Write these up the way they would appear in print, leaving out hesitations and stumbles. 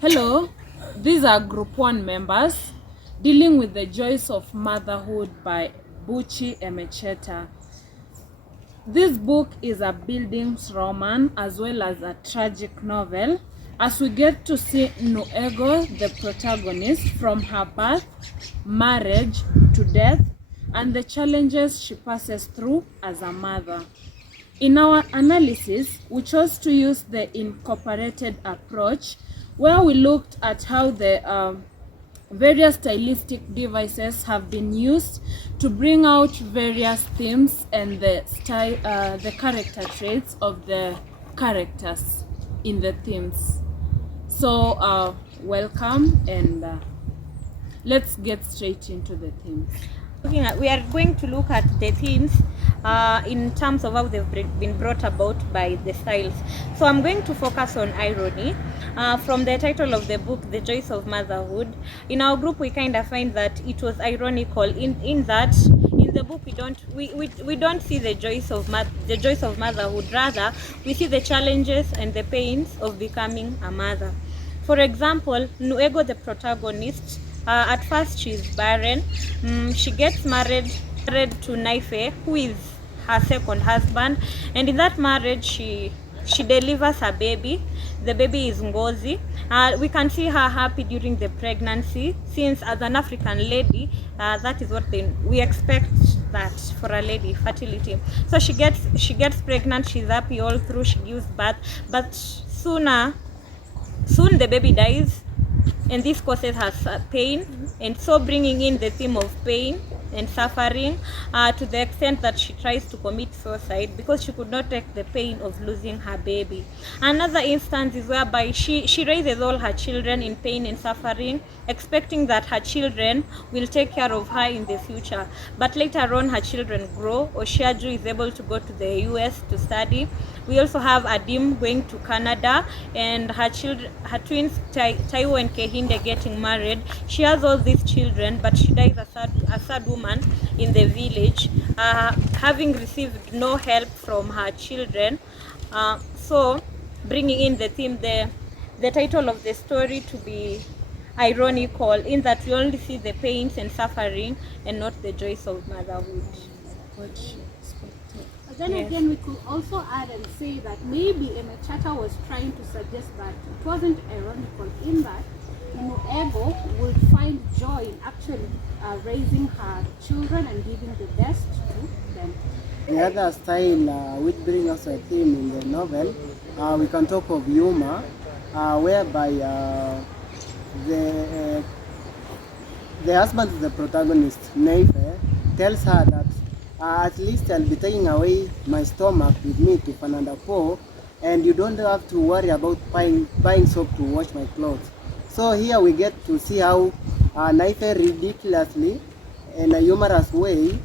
Hello, these are Group 1 members dealing with the joys of motherhood by Buchi Emecheta. This book is a buildings roman as well as a tragic novel, as we get to see Nuego, the protagonist, from her birth, marriage to death, and the challenges she passes through as a mother. In our analysis, we chose to use the incorporated approach, where we looked at how the various stylistic devices have been used to bring out various themes and the style, the character traits of the characters in the themes. So welcome, and let's get straight into the themes. We are going to look at the themes in terms of how they've been brought about by the styles. So I'm going to focus on irony. From the title of the book, The Joys of Motherhood, in our group we kind of find that it was ironical in that in the book we don't see the joys of motherhood. Rather, we see the challenges and the pains of becoming a mother. For example, Nuego, the protagonist, at first she's barren. She gets married to Naife, who is her second husband, and in that marriage she delivers a baby. The baby is Ngozi. We can see her happy during the pregnancy, since as an African lady, that is what we expect that for a lady, fertility. So she gets pregnant, she's happy all through, she gives birth, but soon the baby dies, and this causes her pain, and so bringing in the theme of pain and suffering to the extent that she tries to commit suicide because she could not take the pain of losing her baby. Another instance is whereby she raises all her children in pain and suffering, expecting that her children will take care of her in the future. But later on, her children grow. Oshiaju is able to go to the US to study. We also have Adim going to Canada, and her twins Taiwo and Kehinde getting married. She has all these children, but she dies a sad woman in the village, having received no help from her children. So bringing in the theme, the title of the story to be ironical, in that we only see the pains and suffering and not the joys of motherhood. But then again, we could also add and say that maybe Emecheta was trying to suggest that it wasn't ironical, in that Nuego would find joy in actually raising her children and giving the best to them. The other style which brings us a theme in the novel, we can talk of humor, whereby the husband of the protagonist, Neife, tells her that at least I'll be taking away my stomach with me to Fernanda Po, and you don't have to worry about buying soap to wash my clothes. So here we get to see how Naife ridiculously, in a humorous way,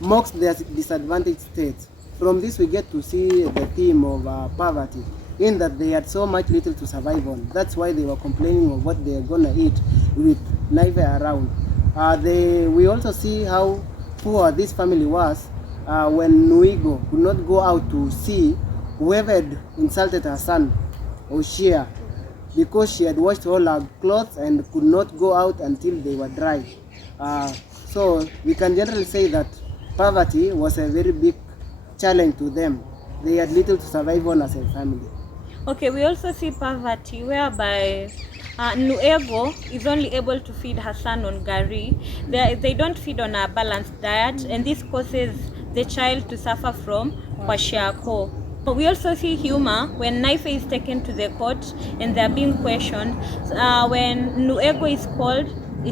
mocks their disadvantaged states. From this we get to see the theme of poverty, in that they had so much little to survive on. That's why they were complaining of what they're gonna eat with Naife around. We also see how poor this family was when Nuego could not go out to see whoever had insulted her son, Oshia, because she had washed all her clothes and could not go out until they were dry. So we can generally say that poverty was a very big challenge to them. They had little to survive on as a family. Okay, we also see poverty whereby Nuego is only able to feed her son on gari. They don't feed on a balanced diet, and this causes the child to suffer from kwashiako. We also see humor when Naife is taken to the court and they are being questioned. When Nuego is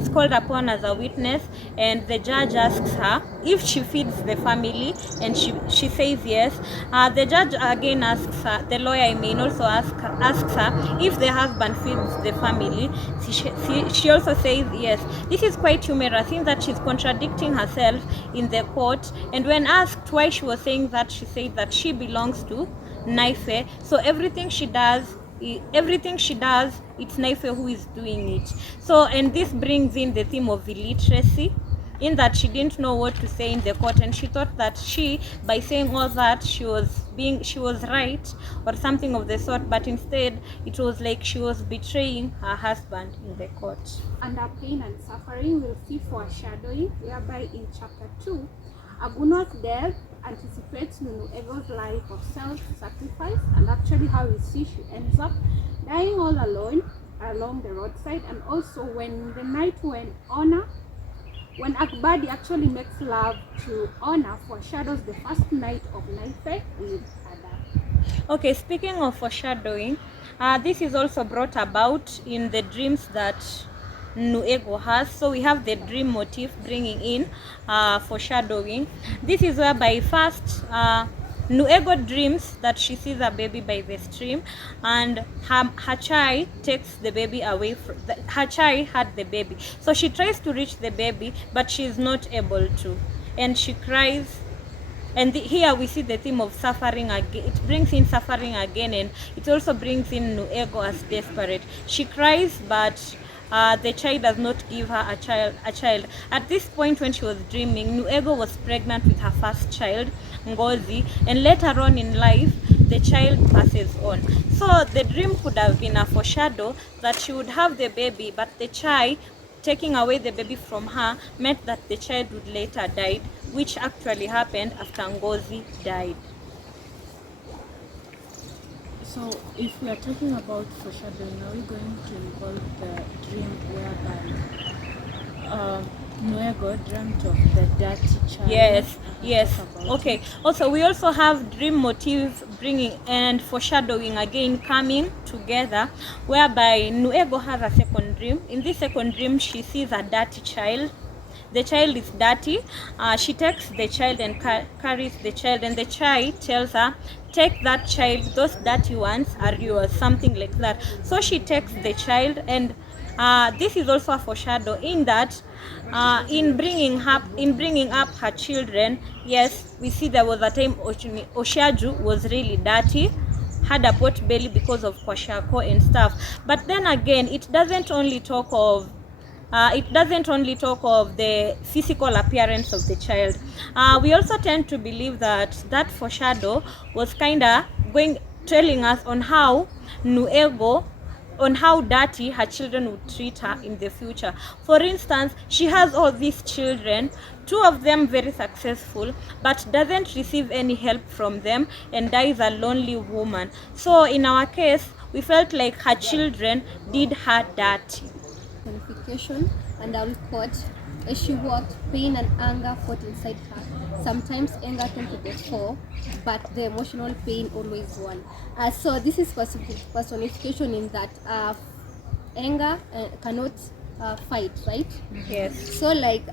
called upon as a witness, and the judge asks her if she feeds the family, and she says yes. The judge again asks her, the lawyer also asks her if the husband feeds the family. She also says yes. This is quite humorous, in that she's contradicting herself in the court, and when asked why she was saying that, she said that she belongs to Naife. So everything she does, it's Naife who is doing it. So, and this brings in the theme of illiteracy, in that she didn't know what to say in the court, and she thought that she, by saying all that, she was right or something of the sort, but instead it was like she was betraying her husband in the court. Under pain and suffering, we'll see foreshadowing, whereby in chapter 2, Aguno's death anticipates Nunuego's life of self-sacrifice, and actually how we see she ends up dying all alone along the roadside. And also when the night when Akbadi actually makes love to Honor, foreshadows the first night of Naife with Ada. Okay, speaking of foreshadowing, this is also brought about in the dreams that Nuego has. So we have the dream motif bringing in foreshadowing. This is whereby first Nuego dreams that she sees a baby by the stream, and her child takes the baby away from her child had the baby, so she tries to reach the baby but she is not able to, and she cries. And here we see the theme of suffering again. It brings in suffering again, and it also brings in Nuego as desperate. She cries, but the child does not give her a child. At this point, when she was dreaming, Nuego was pregnant with her first child, Ngozi, and later on in life, the child passes on. So the dream could have been a foreshadow that she would have the baby, but the child taking away the baby from her meant that the child would later die, which actually happened after Ngozi died. So if we are talking about foreshadowing, are we going to involve the dream whereby Nuego dreamt of the dirty child? Yes. Okay. Also, we also have dream motif bringing and foreshadowing again coming together, whereby Nuego has a second dream. In this second dream, she sees a dirty child. The child is dirty. She takes the child and carries the child, and the child tells her, take that child, those dirty ones are yours, something like that. So she takes the child, and this is also a foreshadow in that in bringing up her children. Yes, we see there was a time Oshiaju was really dirty, had a pot belly because of kwashako and stuff. But then again, it doesn't only talk of the physical appearance of the child. We also tend to believe that foreshadow was kinda telling us on how Nuego, on how dirty her children would treat her in the future. For instance, she has all these children, 2 of them very successful, but doesn't receive any help from them and dies a lonely woman. So in our case, we felt like her children did her dirty. Qualification, and I will quote, as she walked, pain and anger fought inside her. Sometimes anger came to the fore, but the emotional pain always won. So this is personification in that anger cannot fight, right? Yes. So like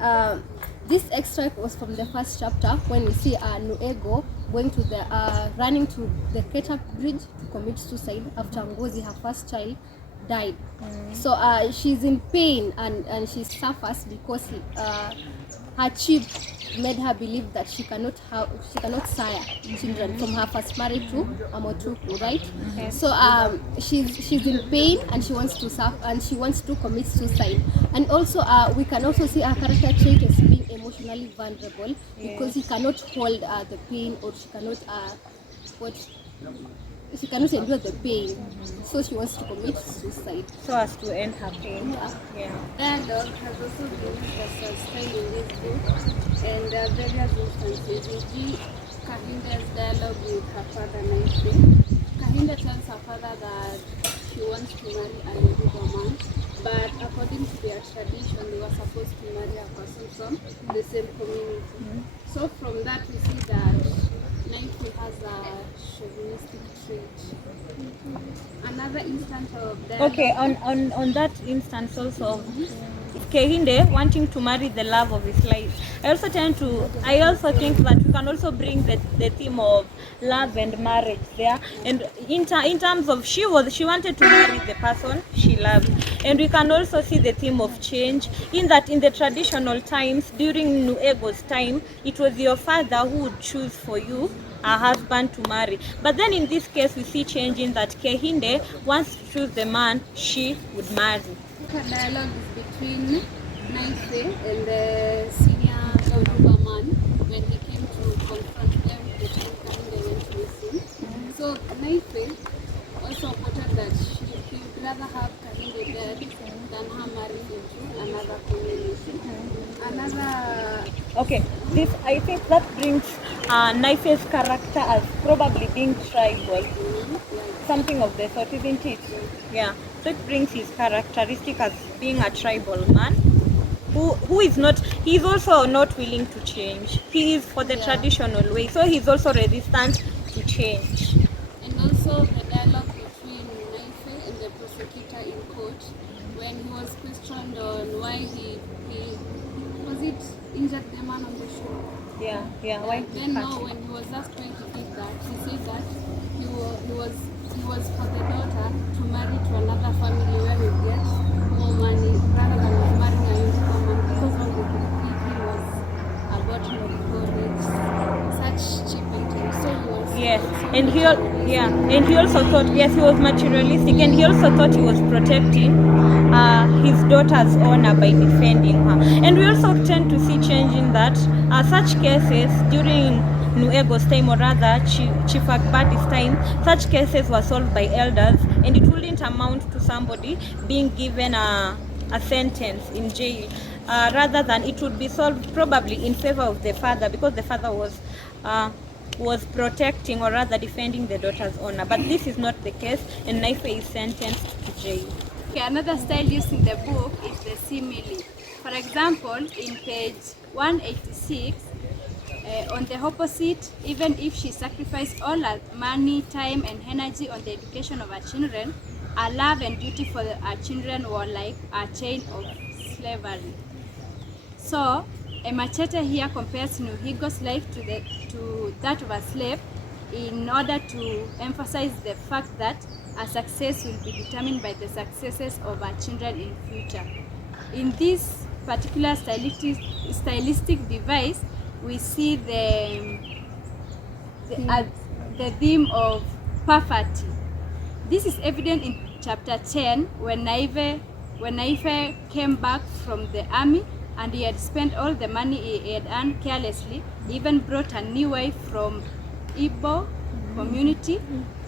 this extract was from the first chapter, when we see Nuego going to the running to the Ketak bridge to commit suicide after Ngozi, her first child, died. So she's in pain and she suffers because her chief made her believe that she cannot sire children from her first marriage to Amotuku, right? Yes. So she's in pain and she wants to suffer and she wants to commit suicide. And also we can also see her character trait as being emotionally vulnerable, because he cannot hold the pain, or she cannot she cannot endure the pain, so she wants to commit suicide So as to end her pain. Yeah. Dialogue has also been used as a style in this book, and there are various instances. E.g., Kahinda's dialogue with her father, Naife. Kahinda tells her father that she wants to marry a Yoruba man, but according to their tradition, they were supposed to marry a person from the same community. So from that, we see that Naife has a chauvinistic trait. Another instance of that. Okay, on that instance also of Kehinde wanting to marry the love of his life, I also think that we can also bring the theme of love and marriage there, and in terms of she wanted to marry the person she loved. And we can also see the theme of change, in that in the traditional times, during Nuego's time, it was your father who would choose for you a husband to marry. But then in this case, we see change in that Kehinde wants to choose the man she would marry. The dialogue is between Naife and the senior Yoruba man when he came to confront them the time Kahinde went missing. So Naife also reported that he would rather have Kahinde dead than her marrying into another community. Another Okay, this I think that brings Naife's character as probably being tribal, something of the sort, isn't it? Yeah. So it brings his characteristic as being a tribal man, who is not. He is also not willing to change. He is for the traditional way, so he's also resistant to change. and also the dialogue between Naife and the prosecutor in court when he was questioned on why he was it injured the man on the shoe. Yeah, why? Then now when he was asked why he did that, he said that he was for the daughter to marry to another family where he gets more money rather than marrying a uniform man because all the he was a bottle of clothes, such cheap items. So he was Yes, so and materialistic. he also thought, yes, he was materialistic, and he also thought he was protecting his daughter's honor by defending her. And we also tend to see change in that such cases during Nuego's time, or rather Chief Akbadi's time, such cases were solved by elders, and it wouldn't amount to somebody being given a sentence in jail. Rather than it would be solved probably in favor of the father, because the father was protecting, or rather defending, the daughter's honor. But this is not the case, and Naife is sentenced to jail. Okay, another style used in the book is the simile. For example, in page 186, on the opposite, even if she sacrificed all her money, time, and energy on the education of her children, her love and duty for her children were like a chain of slavery. So, Emachete here compares Nuhigo's life to that of a slave in order to emphasize the fact that her success will be determined by the successes of her children in future. In this particular stylistic device, we see the theme of poverty. This is evident in chapter 10 when Naife came back from the army and he had spent all the money he had earned carelessly. He even brought a new wife from Igbo community.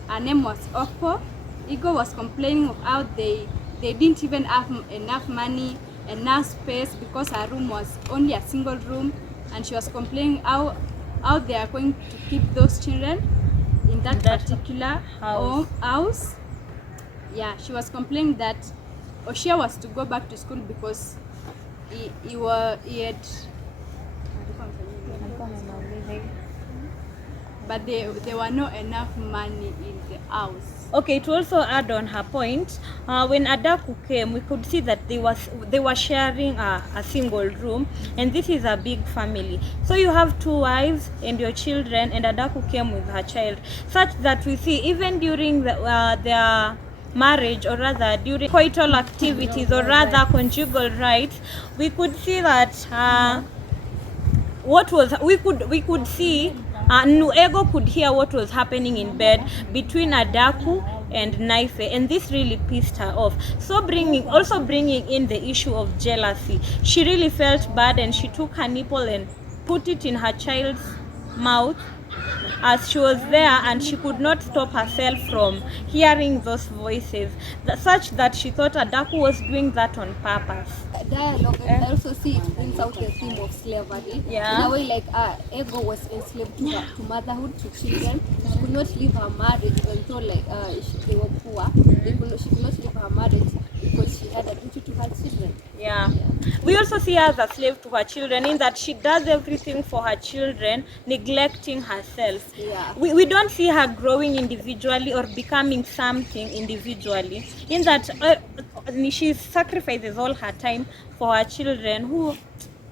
Her name was Okpo. Igbo was complaining of how they didn't even have enough money, enough space, because her room was only a single room, and she was complaining how they are going to keep those children in that particular house. Yeah, she was complaining that Oshia was to go back to school because he had, but there were not enough money in the house. Okay, to also add on her point, when Adaku came, we could see that they were sharing a single room, and this is a big family. So you have two wives and your children, and Adaku came with her child, such that we see even during their marriage, or rather during coital activities, or rather conjugal rights, we could see that we could see Nuego could hear what was happening in bed between Adaku and Naife, and this really pissed her off. So bringing in the issue of jealousy, she really felt bad, and she took her nipple and put it in her child's mouth as she was there, and she could not stop herself from hearing those voices, such that she thought Adaku was doing that on purpose. Dialogue, and I also see it brings out the theme of slavery. Yeah. In a way, like Ego was enslaved to motherhood, to children. She could not leave her marriage, even though they were poor. She could not leave her marriage because she had a duty to her children. Yeah. We also see her as a slave to her children, in that she does everything for her children, neglecting herself. Yeah. We don't see her growing individually or becoming something individually, in that she sacrifices all her time for her children, who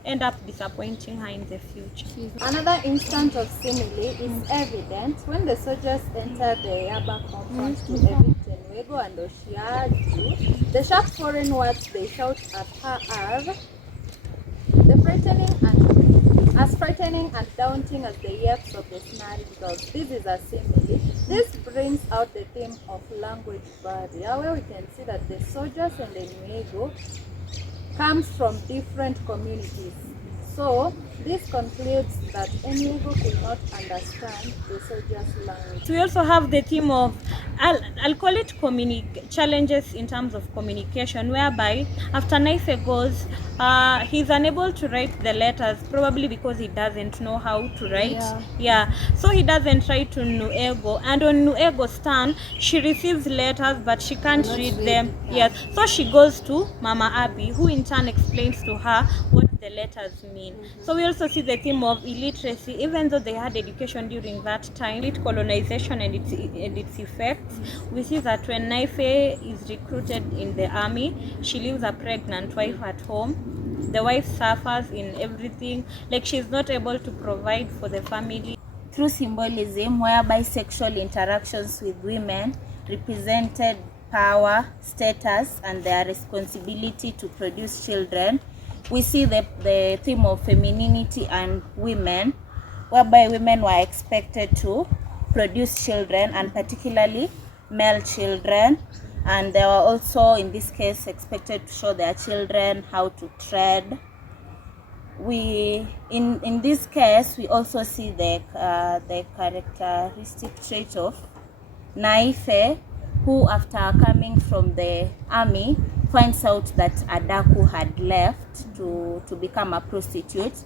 end up disappointing her in the future. Another instance of simile is evident when the soldiers enter the Yaba compound to evict Nuego and Oshiaju. The sharp foreign words they shout at her are as frightening and daunting as the yelps of the snarling dogs. This is a simile. This brings out the theme of language barrier, where we can see that the soldiers and the Nuego comes from different communities. So, this concludes that Enuego could not understand the soldier's language. We also have the theme of, I'll call it challenges in terms of communication, whereby after Naife goes, he's unable to write the letters, probably because he doesn't know how to write. Yeah. So he doesn't write to Nuego, and on Nuego's turn, she receives letters, but she can't read them. Yes. So she goes to Mama Abby, who in turn explains to her what the letters mean. So we also see the theme of illiteracy, even though they had education during that time, colonization and its effects. We see that when Naife is recruited in the army, she leaves a pregnant wife at home. The wife suffers in everything, like she's not able to provide for the family. Through symbolism, whereby sexual interactions with women represented power, status, and their responsibility to produce children, we see the theme of femininity and women, whereby women were expected to produce children, and particularly male children, and they were also in this case expected to show their children how to tread. In this case we also see the characteristic trait of Naife, who after coming from the army finds out that Adaku had left to become a prostitute,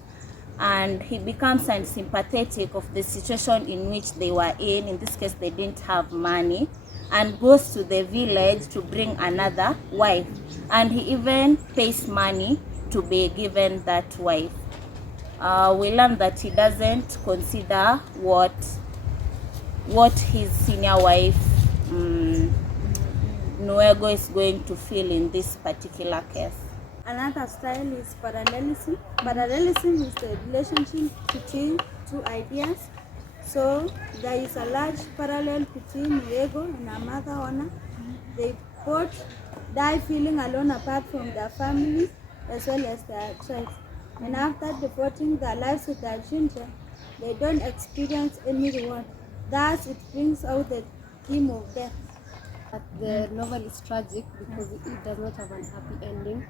and he becomes unsympathetic of the situation in which they were in. In this case they didn't have money, and goes to the village to bring another wife, and he even pays money to be given that wife. We learn that he doesn't consider what his senior wife Nuego is going to feel in this particular case. Another style is parallelism. Parallelism is the relationship between two ideas. So there is a large parallel between Nuego and her mother Ona. They both die feeling alone apart from their families as well as their tribes. And after devoting their lives with their children, they don't experience any reward. Thus, it brings out the theme of death. But the novel is tragic because it does not have an happy ending.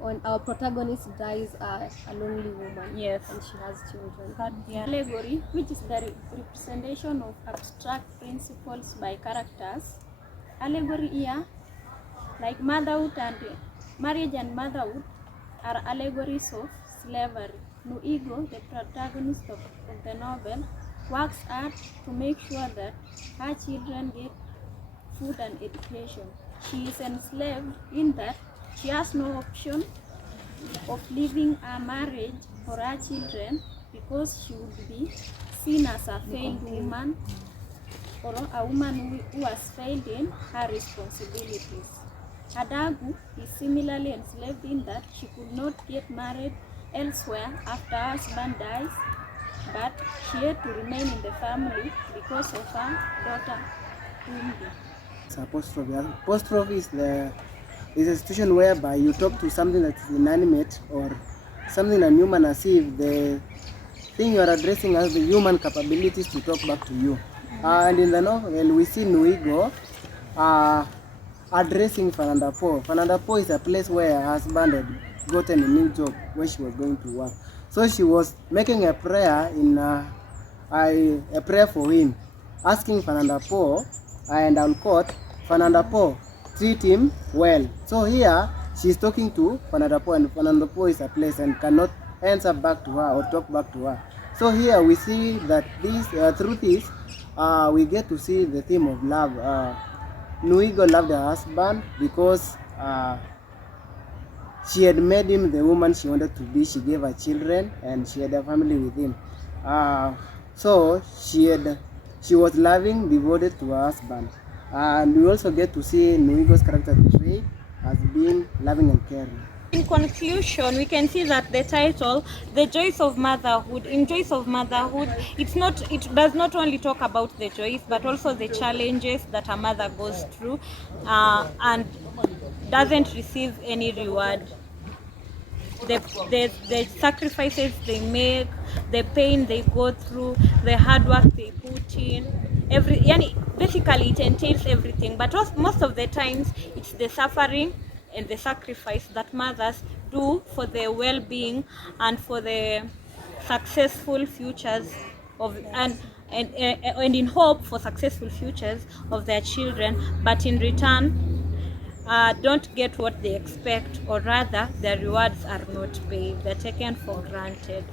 When our protagonist dies a lonely woman, Yes. and she has children. Allegory, which is the representation of abstract principles by characters. Allegory here, like motherhood and marriage and motherhood, are allegories of slavery. Nuego, the protagonist of the novel, works hard to make sure that her children get food and education. She is enslaved in that she has no option of leaving her marriage for her children, because she would be seen as a failed woman, or a woman who has failed in her responsibilities. Adagu is similarly enslaved in that she could not get married elsewhere after her husband dies, but she had to remain in the family because of her daughter Wimbi. Apostrophe. Apostrophe is a situation whereby you talk to something that is inanimate or something unhuman, as if the thing you are addressing has the human capabilities to talk back to you. And in the novel we see Nuego addressing Fernanda Po. Fernanda Po is a place where her husband had gotten a new job where she was going to work. So she was making a prayer a prayer for him, asking Fernanda Po, and I'll quote, Fernanda Po, treat him well. So here she's talking to Fernanda Po, and Fernanda Po is a place and cannot answer back to her or talk back to her. So here we see that this through this we get to see the theme of love. Nuego loved her husband because she had made him the woman she wanted to be. She gave her children and she had a family with him. So she was loving, devoted to her husband. And we also get to see Nuego's character trait as being loving and caring. In conclusion, we can see that the title, The Joys of Motherhood, in Joys of Motherhood, it does not only talk about the joys, but also the challenges that a mother goes through and doesn't receive any reward. The sacrifices they make, the pain they go through, the hard work they put in, basically it entails everything, but most of the times it's the suffering and the sacrifice that mothers do for the well-being and for the successful futures of and in hope for successful futures of their children, but in return don't get what they expect, or rather their rewards are not paid, they're taken for granted.